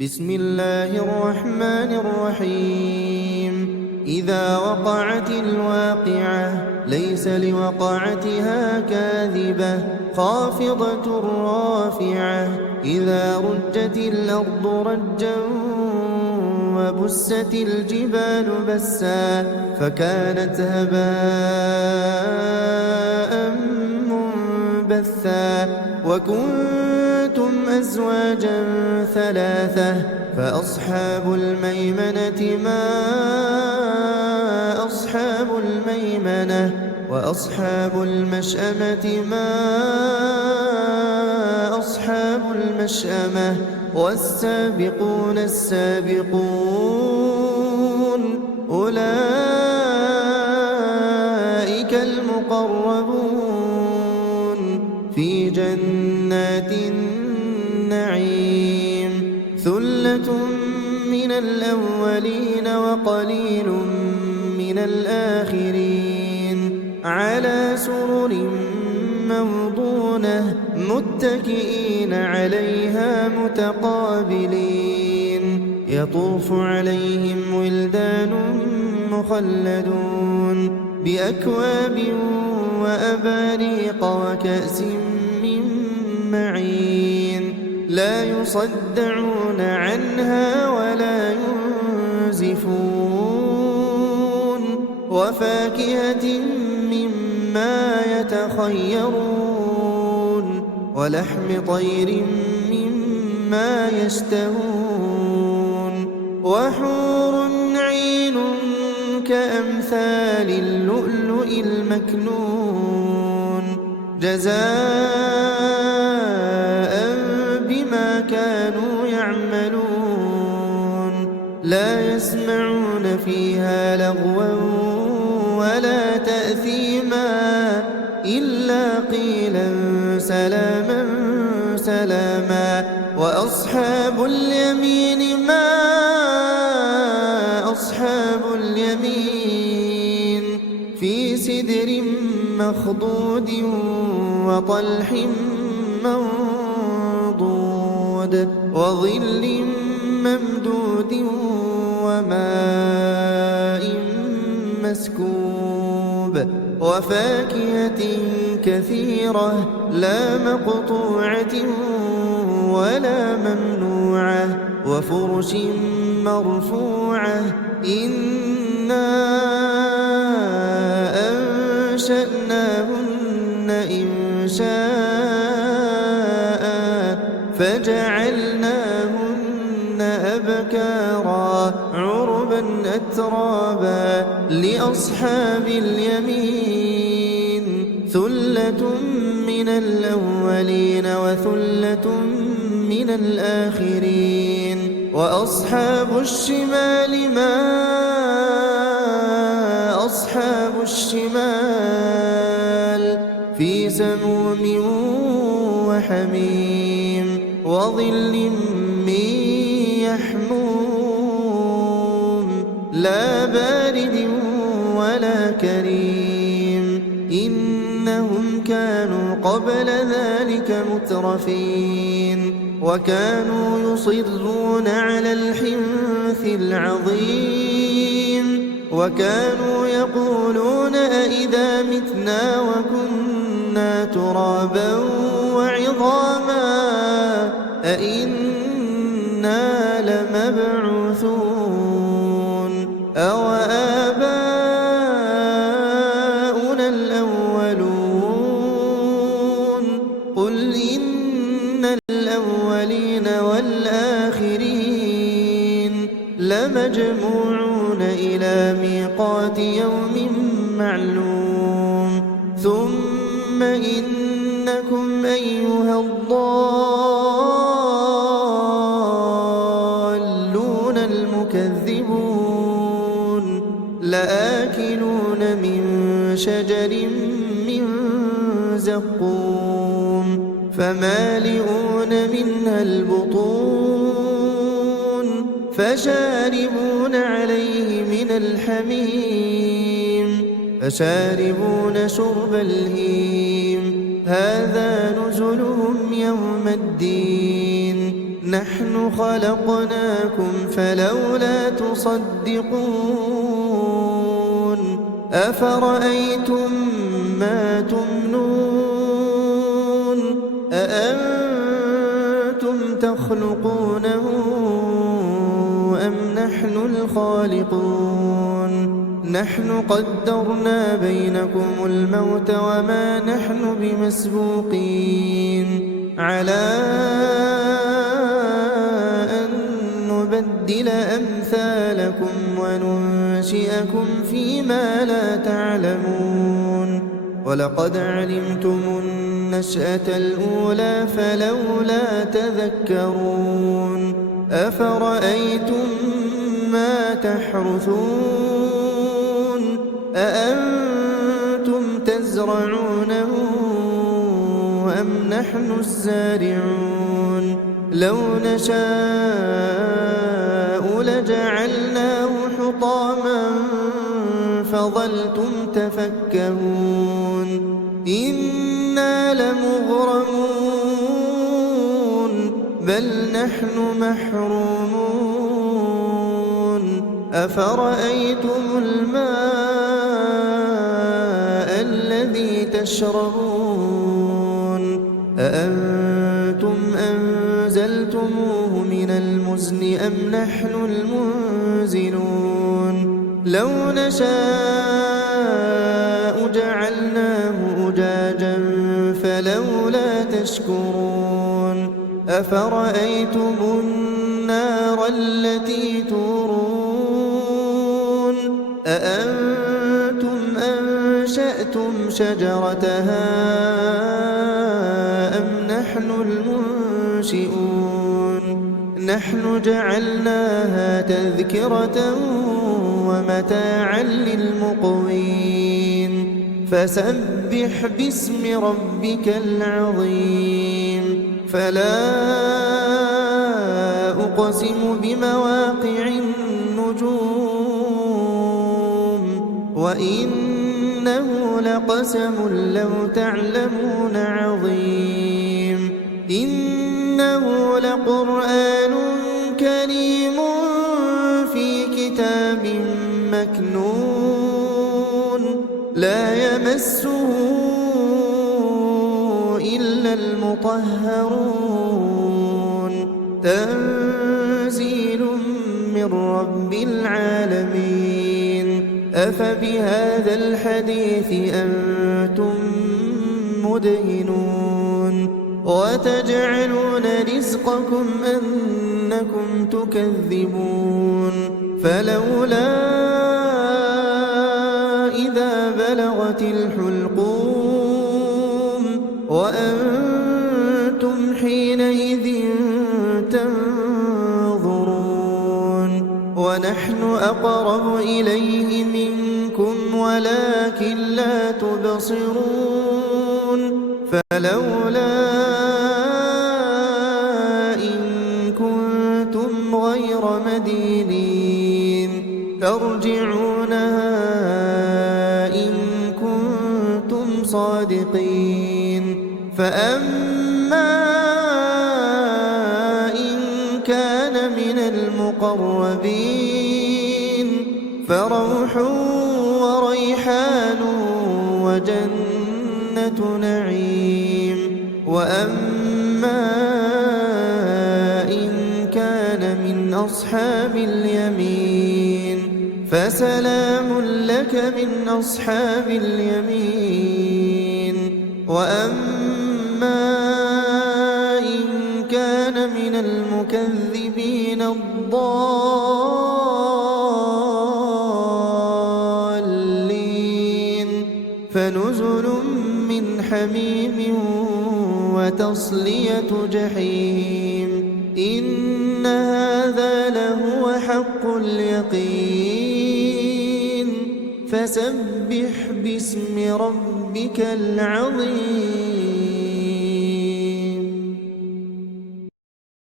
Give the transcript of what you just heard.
بسم الله الرحمن الرحيم. إذا وقعت الواقعة ليس لوقعتها كاذبة خافضة رافعة. إذا رجت الأرض رجا وبست الجبال بسا فكانت هباء منبثا. وكنتم أزواجا ثلاثة فأصحاب الميمنة ما أصحاب الميمنة وأصحاب المشأمة ما أصحاب المشأمة. والسابقون السابقون أولئك المقربون في جنات النعيم. ثلة من الأولين وقليل من الآخرين على سرر موضونة متكئين عليها متقابلين. يطوف عليهم ولدان مخلدون بأكواب وأباريق وكأس من معين لا يصدعون عنها ولا ينزفون. وفاكهة مما يتخيرون ولحم طير مما يشتهون. وحور عين كأمثال اللؤلؤ المكنون جزاء بما كانوا يعملون. لا يسمعون فيها لغوا ولا تأثيما إلا قيلا سلاما سلاما. وأصحاب اليمين ما أصحاب اليمين في سدر مخضود وطلح منضود وظل ممدود وماء مسكوب. وفاكهة كثيرة لا مقطوعة ولا ممنوعة. وفرش مرفوعة. إنا أنشأناهن إنشاء فجعلناهن أبكارا عربا أترابا لأصحاب اليمين. ثلة من الأولين وثلة من الآخرين. وأصحاب الشمال ما أصحاب الشمال في سموم وحميم وظل من يحموم لا بارد ولا كريم. إنهم كانوا قبل ذلك مترفين وكانوا يصرون على الحنث العظيم. وكانوا يقولون أئذا متنا وكنا ترابا وعظاما أئنا لمبعوثون أو آباؤنا الأولون. قل إن الأولين والآخرين لمجموعون إلى ميقات يوم معلوم. ثم إنكم أيها الضالون المكذبون لآكلون من شجر من زقوم فمالئون منها البطون فشاربون عليه من الحميم فشاربون شرب الهيم. هذا نزلهم يوم الدين نحن خلقناكم فلولا تصدقون أفرأيتم ما تمنون أأنتم تخلقونه أم نحن الخالقون نحن قدرنا بينكم الموت وما نحن بمسبوقين على أن نبدل أمثالكم وننشئكم فيما لا تعلمون ولقد علمتم النشأة الأولى فلولا تذكرون أفرأيتم ما تحرثون أأنتم تزرعونه أم نحن الزارعون لو نشاء لجعلناه حطاما فظلتم تفكهون إنا لمغرمون بل نحن محرومون أفرأيتم الماء الذي تشربون أأنتم أنزلتموه من المزن أم نحن المنزلون لو نشاء جعلناه أجاجا فلولا تشكرون أفرأيتم النار التي تورون أأنتم أنشأتم شجرتها أم نحن المنشئون نحن جعلناها تذكرة ومتاعا للمقوين فسبح باسم ربك العظيم فلا أقسم بمواقع النجوم وإنه لقسم لو تعلمون عظيم إنه لقرآن كريم في كتاب مكنون لا يمسه إلا المطهرون تنزيل من رب العالمين أفبهذا الحديث أنتم مدهنون وتجعلون رزقكم أنكم تكذبون فلولا إذا بلغت الحلقوم وأنتم حينئذ تنظرون ونحن أقرب إليه منكم ولكن لا تبصرون فلولا إن كنتم غير مدينين ترجعونها إن كنتم صادقين فأما إن كان من المقربين فروح وريحان وجنة نعيم وأما إن كان من أصحاب اليمين فسلام لك من أصحاب اليمين وأما إن كان من المكذبين الضالين فنزل من حميم وتصلية جحيم إن هذا لهو حق اليقين فسبح باسم ربك العظيم